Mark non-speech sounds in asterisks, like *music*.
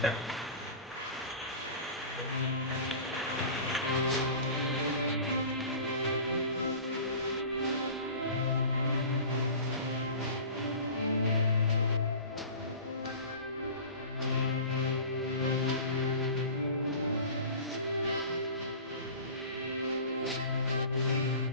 Yeah. Thank *laughs* you.